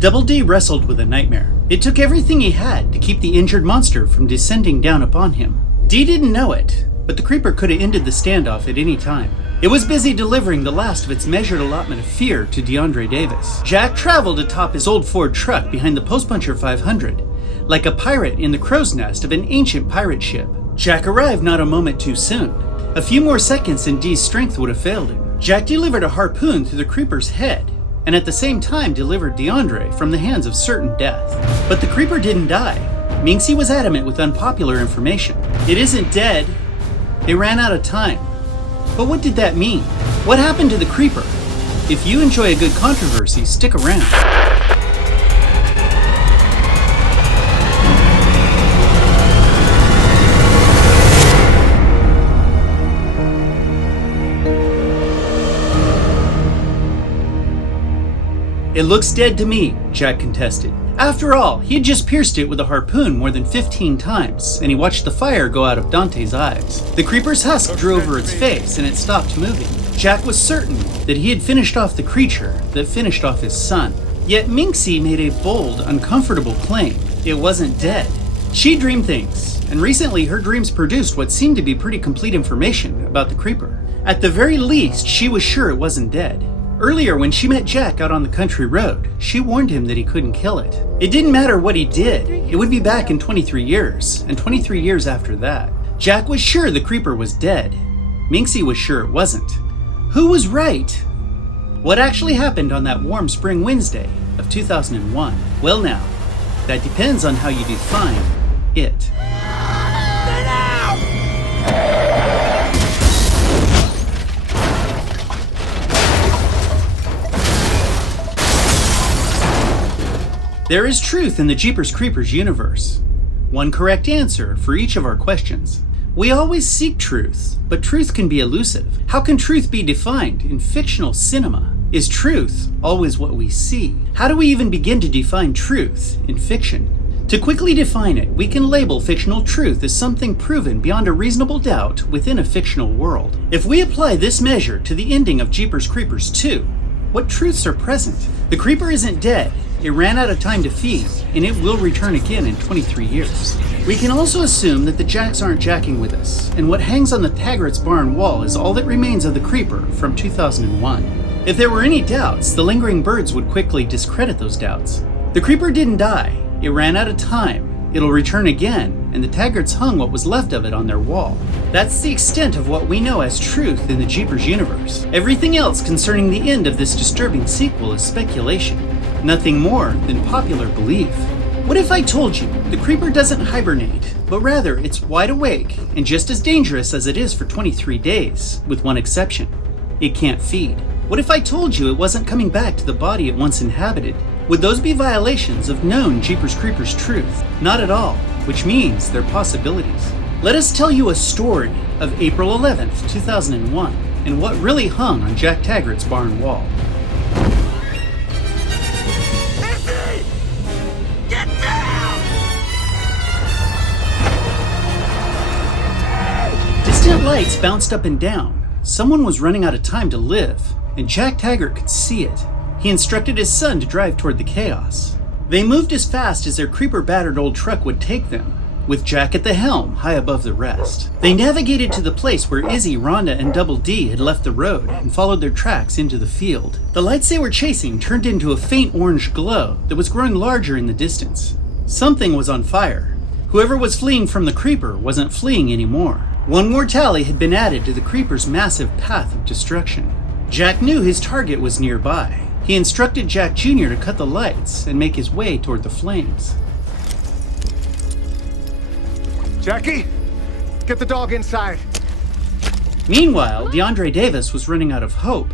Double D wrestled with a nightmare. It took everything he had to keep the injured monster from descending down upon him. D didn't know it, but the creeper could have ended the standoff at any time. It was busy delivering the last of its measured allotment of fear to DeAndre Davis. Jack traveled atop his old Ford truck behind the Postpuncher 500, like a pirate in the crow's nest of an ancient pirate ship. Jack arrived not a moment too soon. A few more seconds and D's strength would have failed him. Jack delivered a harpoon through the creeper's head, and at the same time delivered DeAndre from the hands of certain death. But the creeper didn't die. Minxie was adamant with unpopular information. It isn't dead. It ran out of time. But what did that mean? What happened to the creeper? If you enjoy a good controversy, stick around. It looks dead to me, Jack contested. After all, he had just pierced it with a harpoon more than 15 times, and he watched the fire go out of Dante's eyes. The creeper's husk drew over its face, and it stopped moving. Jack was certain that he had finished off the creature that finished off his son. Yet Minxie made a bold, uncomfortable claim. It wasn't dead. She dreamed things, and recently her dreams produced what seemed to be pretty complete information about the creeper. At the very least, she was sure it wasn't dead. Earlier, when she met Jack out on the country road, she warned him that he couldn't kill it. It didn't matter what he did, it would be back in 23 years, and 23 years after that. Jack was sure the creeper was dead. Minxie was sure it wasn't. Who was right? What actually happened on that warm spring Wednesday of 2001? Well now, that depends on how you define it. There is truth in the Jeepers Creepers universe. One correct answer for each of our questions. We always seek truth, but truth can be elusive. How can truth be defined in fictional cinema? Is truth always what we see? How do we even begin to define truth in fiction? To quickly define it, we can label fictional truth as something proven beyond a reasonable doubt within a fictional world. If we apply this measure to the ending of Jeepers Creepers 2, what truths are present? The creeper isn't dead. It ran out of time to feed, and it will return again in 23 years. We can also assume that the Jacks aren't jacking with us, and what hangs on the Taggert's barn wall is all that remains of the creeper from 2001. If there were any doubts, the lingering birds would quickly discredit those doubts. The creeper didn't die. It ran out of time. It'll return again, and the Taggerts hung what was left of it on their wall. That's the extent of what we know as truth in the Jeepers universe. Everything else concerning the end of this disturbing sequel is speculation. Nothing more than popular belief. What if I told you the creeper doesn't hibernate, but rather it's wide awake and just as dangerous as it is for 23 days, with one exception. It can't feed. What if I told you it wasn't coming back to the body it once inhabited? Would those be violations of known Jeepers Creepers truth? Not at all, which means they're possibilities. Let us tell you a story of April 11th, 2001, and what really hung on Jack Taggart's barn wall. Distant lights bounced up and down. Someone was running out of time to live, and Jack Taggart could see it. He instructed his son to drive toward the chaos. They moved as fast as their creeper-battered old truck would take them, with Jack at the helm, high above the rest. They navigated to the place where Izzy, Rhonda, and Double D had left the road and followed their tracks into the field. The lights they were chasing turned into a faint orange glow that was growing larger in the distance. Something was on fire. Whoever was fleeing from the creeper wasn't fleeing anymore. One more tally had been added to the creeper's massive path of destruction. Jack knew his target was nearby. He instructed Jack Jr. to cut the lights and make his way toward the flames. Jackie, get the dog inside. Meanwhile, DeAndre Davis was running out of hope.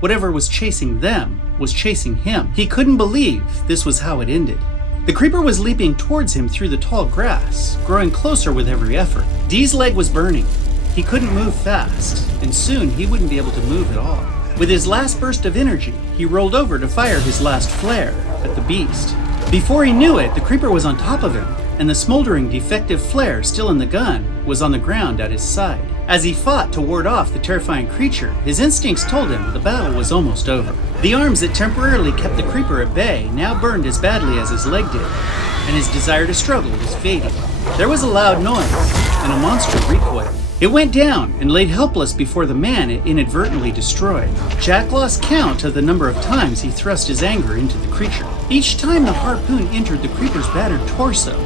Whatever was chasing them was chasing him. He couldn't believe this was how it ended. The creeper was leaping towards him through the tall grass, growing closer with every effort. Dee's leg was burning. He couldn't move fast, and soon he wouldn't be able to move at all. With his last burst of energy, he rolled over to fire his last flare at the beast. Before he knew it, the creeper was on top of him, and the smoldering defective flare still in the gun was on the ground at his side. As he fought to ward off the terrifying creature, his instincts told him the battle was almost over. The arms that temporarily kept the creeper at bay now burned as badly as his leg did, and his desire to struggle was fading. There was a loud noise, and a monster recoiled. It went down and laid helpless before the man it inadvertently destroyed. Jack lost count of the number of times he thrust his anger into the creature. Each time the harpoon entered the creeper's battered torso,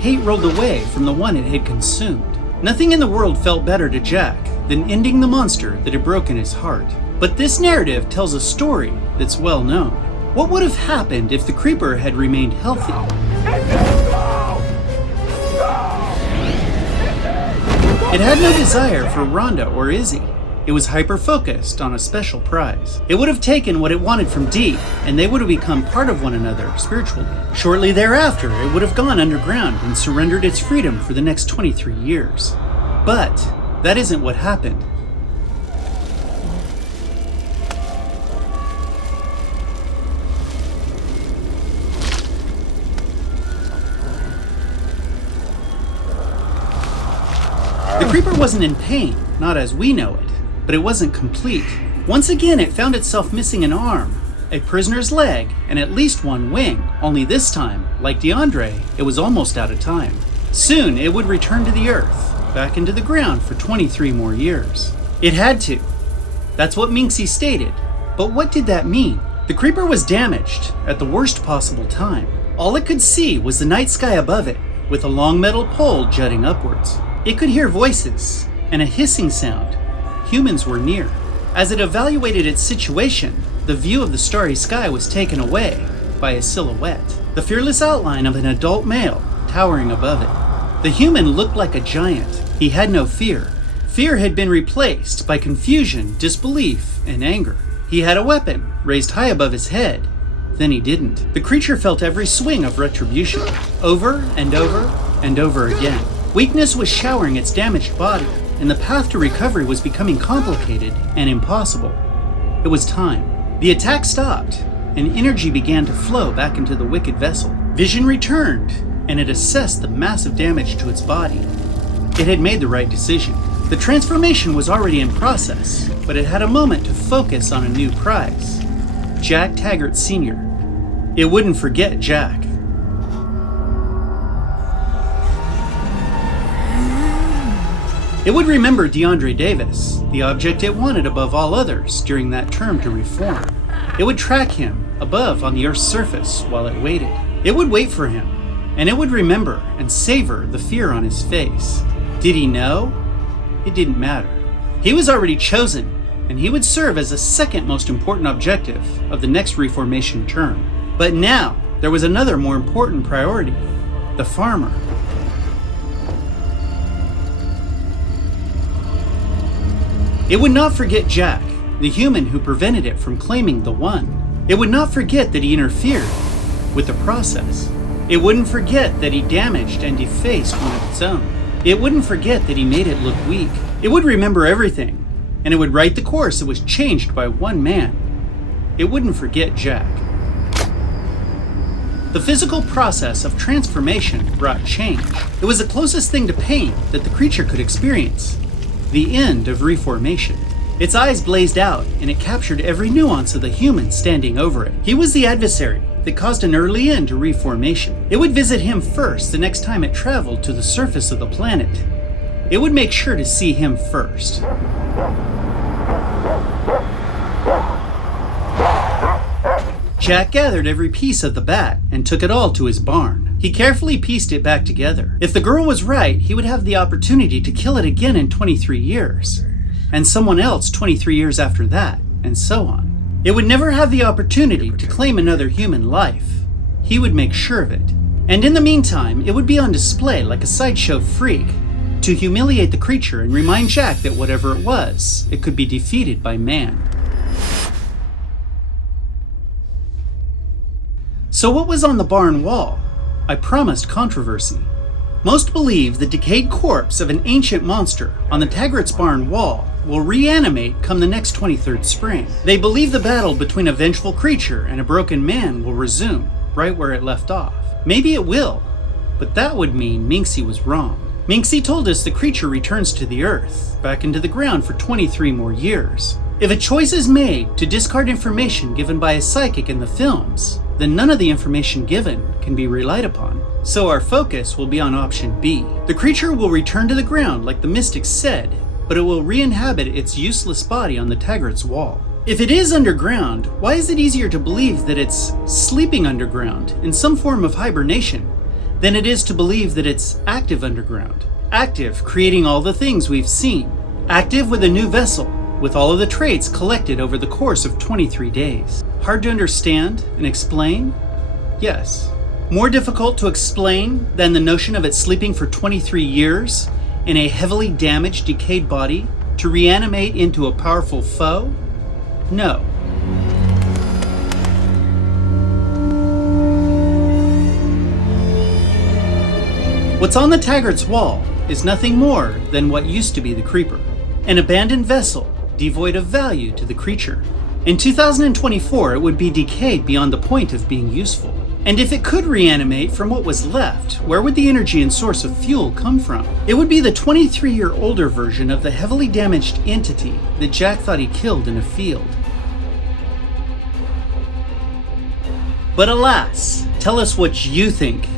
hate rolled away from the one it had consumed. Nothing in the world felt better to Jack than ending the monster that had broken his heart. But this narrative tells a story that's well known. What would have happened if the creeper had remained healthy? It had no desire for Rhonda or Izzy. It was hyper-focused on a special prize. It would have taken what it wanted from Dee, and they would have become part of one another spiritually. Shortly thereafter, it would have gone underground and surrendered its freedom for the next 23 years. But that isn't what happened. The creeper wasn't in pain, not as we know it, but it wasn't complete. Once again, it found itself missing an arm, a prisoner's leg, and at least one wing, only this time, like DeAndre, it was almost out of time. Soon, it would return to the earth, back into the ground for 23 more years. It had to. That's what Minxie stated. But what did that mean? The creeper was damaged at the worst possible time. All it could see was the night sky above it, with a long metal pole jutting upwards. It could hear voices and a hissing sound. Humans were near. As it evaluated its situation, the view of the starry sky was taken away by a silhouette, the fearless outline of an adult male towering above it. The human looked like a giant. He had no fear. Fear had been replaced by confusion, disbelief, and anger. He had a weapon raised high above his head. Then he didn't. The creature felt every swing of retribution, over and over and over again. Weakness was showering its damaged body, and the path to recovery was becoming complicated and impossible. It was time. The attack stopped, and energy began to flow back into the wicked vessel. Vision returned, and it assessed the massive damage to its body. It had made the right decision. The transformation was already in process, but it had a moment to focus on a new prize. Jack Taggart Sr. It wouldn't forget Jack. It would remember DeAndre Davis, the object it wanted above all others during that term to reform. It would track him above on the Earth's surface while it waited. It would wait for him, and it would remember and savor the fear on his face. Did he know? It didn't matter. He was already chosen, and he would serve as the second most important objective of the next reformation term. But now, there was another more important priority: the farmer. It would not forget Jack, the human who prevented it from claiming the One. It would not forget that he interfered with the process. It wouldn't forget that he damaged and defaced one of its own. It wouldn't forget that he made it look weak. It would remember everything, and it would right the course that was changed by one man. It wouldn't forget Jack. The physical process of transformation brought change. It was the closest thing to pain that the creature could experience. The end of reformation. Its eyes blazed out, and it captured every nuance of the human standing over it. He was the adversary that caused an early end to reformation. It would visit him first the next time it traveled to the surface of the planet. It would make sure to see him first. Jack gathered every piece of the bat and took it all to his barn. He carefully pieced it back together. If the girl was right, he would have the opportunity to kill it again in 23 years, and someone else 23 years after that, and so on. It would never have the opportunity to claim another human life. He would make sure of it. And in the meantime, it would be on display like a sideshow freak to humiliate the creature and remind Jack that whatever it was, it could be defeated by man. So what was on the barn wall? I promised controversy. Most believe the decayed corpse of an ancient monster on the Tagart's barn wall will reanimate come the next 23rd spring. They believe the battle between a vengeful creature and a broken man will resume right where it left off. Maybe it will, but that would mean Minxie was wrong. Minxie told us the creature returns to the earth, back into the ground for 23 more years. If a choice is made to discard information given by a psychic in the films, then none of the information given can be relied upon. So our focus will be on option B. The creature will return to the ground like the mystics said, but it will re-inhabit its useless body on the Taggert's wall. If it is underground, why is it easier to believe that it's sleeping underground in some form of hibernation than it is to believe that it's active underground? Active, creating all the things we've seen. Active with a new vessel, with all of the traits collected over the course of 23 days. Hard to understand and explain? Yes. More difficult to explain than the notion of it sleeping for 23 years in a heavily damaged, decayed body to reanimate into a powerful foe? No. What's on the Taggert's wall is nothing more than what used to be the Creeper, an abandoned vessel devoid of value to the creature. In 2024, it would be decayed beyond the point of being useful. And if it could reanimate from what was left, where would the energy and source of fuel come from? It would be the 23-year-older version of the heavily damaged entity that Jack thought he killed in a field. But alas, tell us what you think.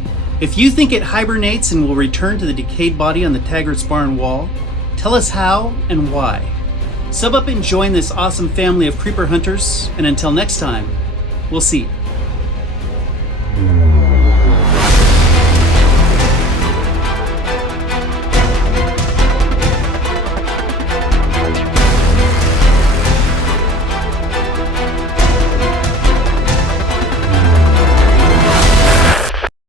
If you think it hibernates and will return to the decayed body on the Taggert's barn wall, tell us how and why. Sub up and join this awesome family of creeper hunters, and until next time, we'll see you.